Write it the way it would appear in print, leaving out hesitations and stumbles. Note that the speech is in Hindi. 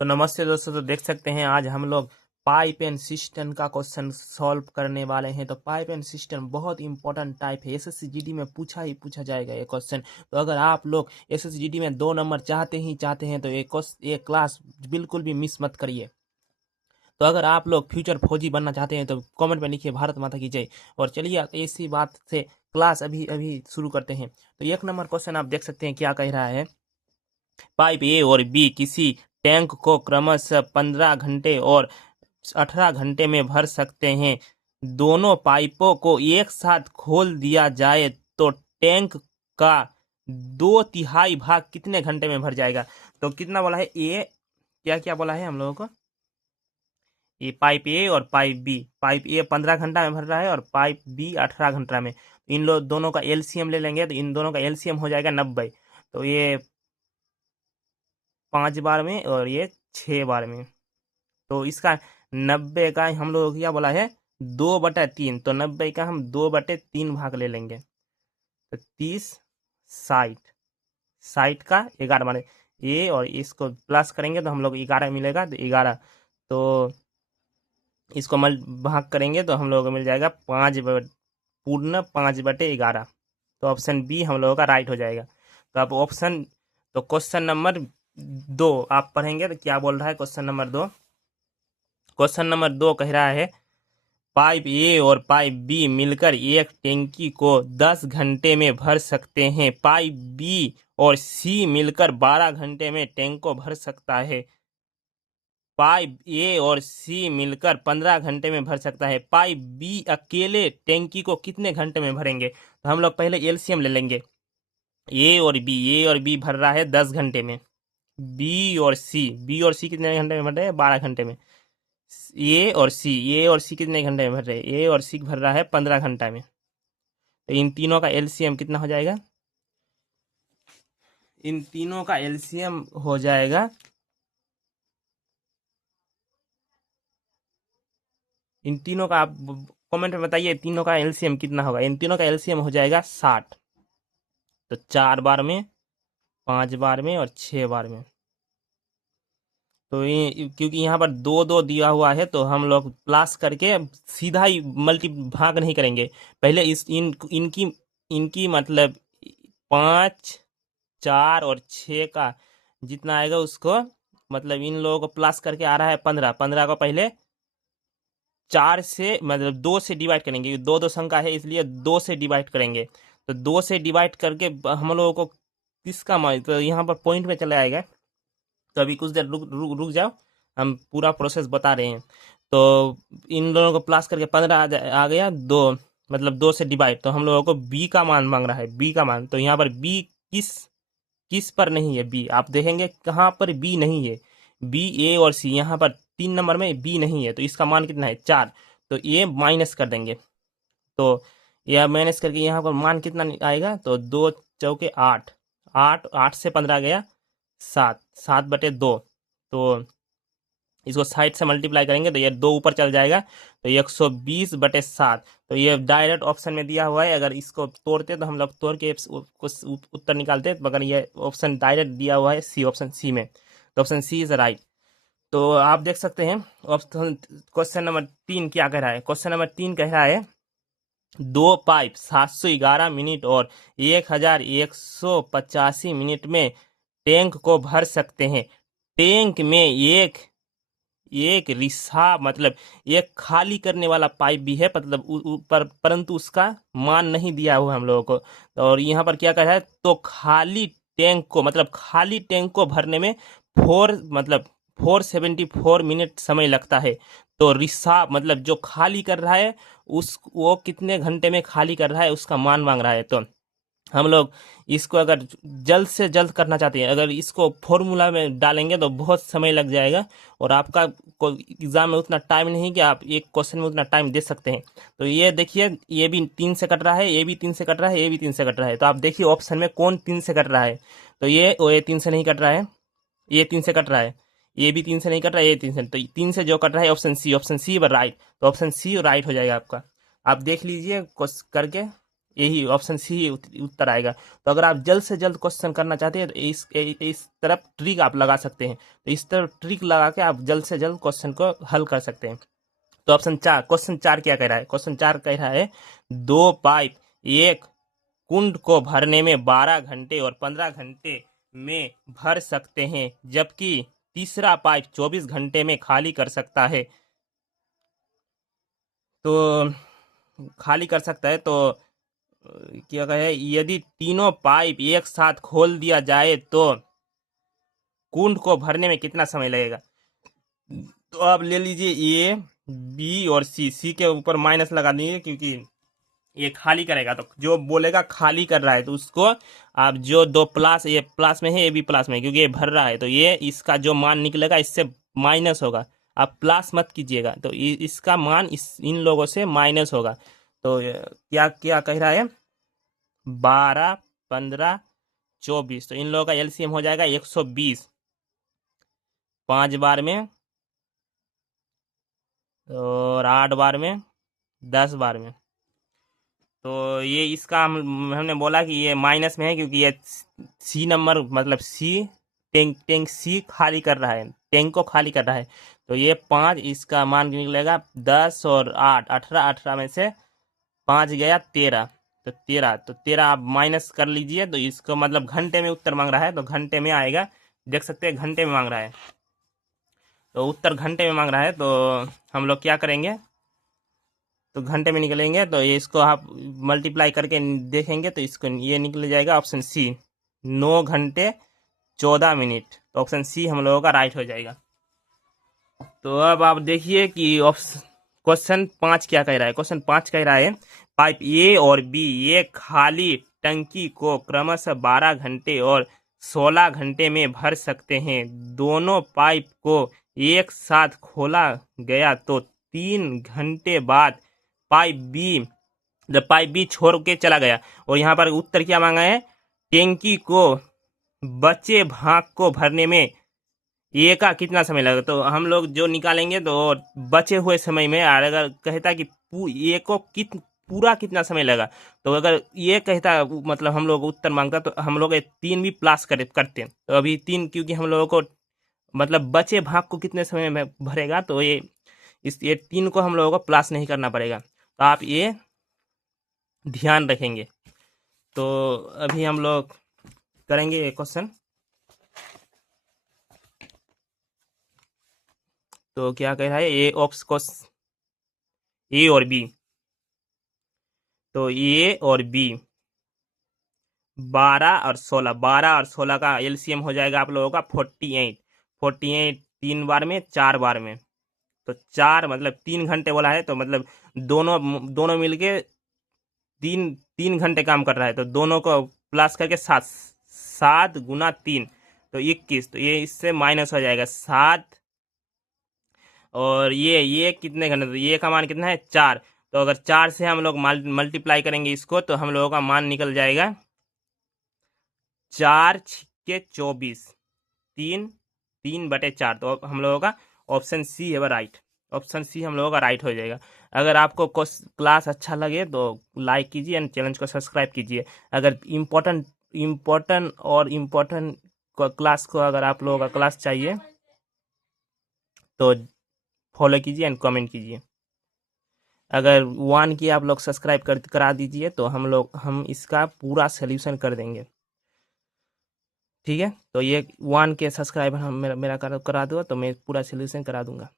तो नमस्ते दोस्तों। तो देख सकते हैं आज हम लोग पाइप एंड सिस्टम का क्वेश्चन सॉल्व करने वाले हैं। तो पाइप एंड सिस्टम बहुत इंपॉर्टेंट टाइप है, एसएससी में पूछा जाएगा ये क्वेश्चन। तो अगर आप लोग एसएससी में 2 नंबर चाहते हैं तो ये क्लास बिल्कुल भी मिस मत करिए। तो अगर आप लोग फ्यूचर फौजी बनना चाहते हैं तो कमेंट में लिखिए भारत माता की जय। और चलिए इसी बात से क्लास अभी अभी शुरू करते हैं। तो 1 नंबर क्वेश्चन आप देख सकते हैं क्या कह रहा है। पाइप ए और बी किसी टैंक को क्रमशः 15 घंटे और 18 घंटे में भर सकते हैं। दोनों पाइपों को एक साथ खोल दिया जाए तो टैंक का 2/3 भाग कितने घंटे में भर जाएगा। तो कितना बोला है ए, क्या क्या बोला है हम लोगों को। ये पाइप ए और पाइप ए 15 घंटा में भर रहा है और पाइप बी 18 घंटा में। इन लोग दोनों का एलसीएम ले लेंगे तो इन दोनों का एलसीएम हो जाएगा 90। तो ये 5 बार में और ये 6 बार में। तो इसका 90 का हम लोग क्या बोला है 2/3। तो 90 का हम 2/3 भाग ले लेंगे। तो 30 60 60 का 11 माने ये, और इसको प्लस करेंगे तो हम लोग 11 मिलेगा। तो 11 तो इसको भाग करेंगे तो हम लोगों को मिल जाएगा 5/11। तो ऑप्शन बी हम लोगों का राइट हो जाएगा। तो अब तो क्वेश्चन नंबर 2 आप पढ़ेंगे तो क्या बोल रहा है। क्वेश्चन नंबर 2 कह रहा है पाइप ए और पाइप बी मिलकर एक टैंकी को 10 घंटे में भर सकते हैं। पाइप बी और सी मिलकर 12 घंटे में टैंक को भर सकता है। पाइप ए और सी मिलकर 15 घंटे में भर सकता है। पाइप बी अकेले टैंकी को कितने घंटे में भरेंगे। तो हम लोग पहले एलसीएम ले लेंगे। ए और बी भर रहा है 10 घंटे में। बी और सी कितने घंटे में भर रहे हैं 12 घंटे में। ए और सी कितने घंटे में भर रहे हैं। ए और सी भर रहा है 15 घंटा में। तो इन तीनों का एलसीएम कितना हो जाएगा। इन तीनों का एलसीएम हो जाएगा, इन तीनों का आप कमेंट में बताइए तीनों का एलसीएम कितना होगा। इन तीनों का एलसीएम हो जाएगा 60। तो 4 बार में, 5 बार में और 6 बार में। तो ये क्योंकि यहाँ पर 2 दिया हुआ है तो हम लोग प्लस करके सीधा ही मल्टी भाग नहीं करेंगे। पहले इनकी इनकी मतलब 5 4 और 6 का जितना आएगा उसको, मतलब इन लोगों को प्लस करके आ रहा है 15। 15 को पहले 4 से मतलब 2 से डिवाइड करेंगे। दो दो संख्या है इसलिए 2 से डिवाइड करेंगे। तो 2 से डिवाइड करके हम लोगों को किसका मान, तो यहाँ पर पॉइंट में चला आएगा। तो अभी कुछ देर रुक जाओ, हम पूरा प्रोसेस बता रहे हैं। तो इन दोनों को प्लस करके 15 आ गया। 2 मतलब 2 से डिवाइड, तो हम लोगों को बी का मान मांग रहा है। बी का मान, तो यहाँ पर बी किस किस पर नहीं है। बी आप देखेंगे कहाँ पर बी नहीं है। बी, ए और सी, यहाँ पर 3 नंबर में बी नहीं है। तो इसका मान कितना है 4। तो ये माइनस कर देंगे। तो यह माइनस करके यहाँ पर मान कितना आएगा। तो 2 चौके 8, 8 से 15 गया 7, 7/2। तो इसको 60 से मल्टीप्लाई करेंगे तो ये 2 ऊपर चल जाएगा। तो 120/7। तो ये डायरेक्ट ऑप्शन में दिया हुआ है। अगर इसको तोड़ते तो हम लोग तोड़ के उत्तर निकालते, मगर ये ऑप्शन डायरेक्ट दिया हुआ है सी, ऑप्शन सी में। तो ऑप्शन सी इज राइट। तो आप देख सकते हैं ऑप्शन क्वेश्चन नंबर 3 क्या कह रहा है। क्वेश्चन नंबर 3 कह रहा है 2 पाइप 711 मिनट और 1185 मिनट में टैंक को भर सकते हैं। टैंक में एक रिसा मतलब एक खाली करने वाला पाइप भी है, मतलब परंतु उसका मान नहीं दिया हुआ हम लोगों को। और यहाँ पर क्या कर रहा है, तो खाली टैंक को भरने में 474 मिनट समय लगता है। तो रिसा मतलब जो खाली कर रहा है वो कितने घंटे में खाली कर रहा है उसका मान मांग रहा है। तो हम लोग इसको अगर जल्द से जल्द करना चाहते हैं, अगर इसको फॉर्मूला में डालेंगे तो बहुत समय लग जाएगा और आपका एग्जाम में उतना टाइम नहीं कि आप एक क्वेश्चन में उतना टाइम दे सकते हैं। तो ये देखिए, ये भी 3 से कट रहा है, ये भी 3 से कट रहा है, ये भी 3 से कट रहा है। तो आप देखिए ऑप्शन में कौन 3 से कट रहा है। तो ये 3 से नहीं कट रहा है, ये 3 से कट रहा है, ये भी 3 से नहीं कट रहा है, ये 3 से। तो 3 से जो कट रहा है ऑप्शन सी पर राइट। तो ऑप्शन सी राइट हो जाएगा आपका। आप देख लीजिए करके यही ऑप्शन सी ही उत्तर आएगा। तो अगर आप जल्द से जल्द क्वेश्चन करना चाहते हैं तो इस तरफ ट्रिक आप लगा सकते हैं। तो इस तरफ ट्रिक लगा के आप जल्द से जल्द क्वेश्चन को हल कर सकते हैं। तो ऑप्शन 4, क्वेश्चन 4 क्या कह रहा है? क्वेश्चन 4 कह रहा है 2 पाइप एक कुंड को भरने में 12 घंटे और 15 घंटे में भर सकते हैं, जबकि तीसरा पाइप 24 घंटे में खाली कर सकता है। तो खाली कर सकता है तो क्या कहे, यदि तीनों पाइप एक साथ खोल दिया जाए तो कुंड को भरने में कितना समय लगेगा? तो आप ले लीजिए ए, बी और सी। सी के ऊपर माइनस लगा देंगे क्योंकि ये खाली करेगा। तो जो बोलेगा खाली कर रहा है तो उसको आप जो दो प्लस, ये प्लस में है ये भी प्लस में है क्योंकि ये भर रहा है, तो ये इसका जो मान निकलेगा इससे माइनस होगा। आप प्लस मत कीजिएगा, तो इसका मान इन लोगों से माइनस होगा। तो क्या क्या कह रहा है? 12, 15, 24। तो इन लोगों का एलसीएम हो जाएगा 120 5 बार में, और 8 बार में, 10 बार में। तो ये इसका हमने बोला कि ये माइनस में है क्योंकि ये सी नंबर, मतलब सी टैंक सी खाली कर रहा है, टैंक को खाली कर रहा है। तो ये 5, इसका मान निकलेगा 10 और 8, 18, 18 में से 5 गया 13। तो 13 आप माइनस कर लीजिए। तो इसको मतलब घंटे में उत्तर मांग रहा है, तो घंटे में आएगा। देख सकते हैं घंटे में मांग रहा है, तो उत्तर घंटे में मांग रहा है। तो हम लोग क्या करेंगे, तो घंटे में निकलेंगे तो ये इसको आप मल्टीप्लाई करके देखेंगे तो इसको ये निकल जाएगा ऑप्शन सी, 9 घंटे 14 मिनट। तो ऑप्शन सी हम लोगों का राइट हो जाएगा। तो अब आप देखिए कि क्वेश्चन 5 क्या कह रहा है? क्वेश्चन 5 कह रहा है पाइप ए और बी ये खाली टंकी को क्रमशः 12 घंटे और 16 घंटे में भर सकते हैं। दोनों पाइप को एक साथ खोला गया तो 3 घंटे बाद पाइप बी छोड़ के चला गया। और यहाँ पर उत्तर क्या मांगा है? टैंकी को बचे भाग को भरने में ए का कितना समय लगेगा? तो हम लोग जो निकालेंगे तो बचे हुए समय में, और अगर कहता कि ए को पूरा कितना समय लगा, तो अगर ये कहता मतलब हम लोग उत्तर मांगता तो हम लोग 3 भी प्लस करते। तो अभी 3 क्योंकि हम लोगों को मतलब बचे भाग को कितने समय में भरेगा, तो ये 3 को हम लोगों को प्लस नहीं करना पड़ेगा। तो आप ये ध्यान रखेंगे। तो अभी हम लोग करेंगे ये क्वेश्चन। तो क्या कह रहा है? ए ए और बी। तो ए और बी 12 और 16, 12 और 16 का एलसीएम हो जाएगा आप लोगों का 48 3 बार में, 4 बार में। तो 4 मतलब 3 घंटे बोला है, तो मतलब दोनों मिलके 3 घंटे काम कर रहा है। तो दोनों को प्लस करके 7 गुना 3 तो 21। तो ये इससे माइनस हो जाएगा 7, और ये कितने घंटे? तो ये का मान कितना है? 4। तो अगर 4 से हम लोग मल्टीप्लाई करेंगे इसको तो हम लोगों का मान निकल जाएगा 4 छिक्के 24, 3/4। तो हम लोगों का ऑप्शन सी है राइट। ऑप्शन सी हम लोगों का राइट हो जाएगा। अगर आपको क्लास अच्छा लगे तो लाइक कीजिए एंड चैनल को सब्सक्राइब कीजिए। अगर इम्पोर्टेंट क्लास को अगर आप लोगों का क्लास चाहिए तो फॉलो कीजिए एंड कमेंट कीजिए। अगर 1 की आप लोग सब्सक्राइब करा दीजिए तो हम इसका पूरा सोल्यूशन कर देंगे। ठीक है, तो ये 1 के सब्सक्राइबर हम मेरा करा दो तो मैं पूरा सोल्यूशन करा दूंगा।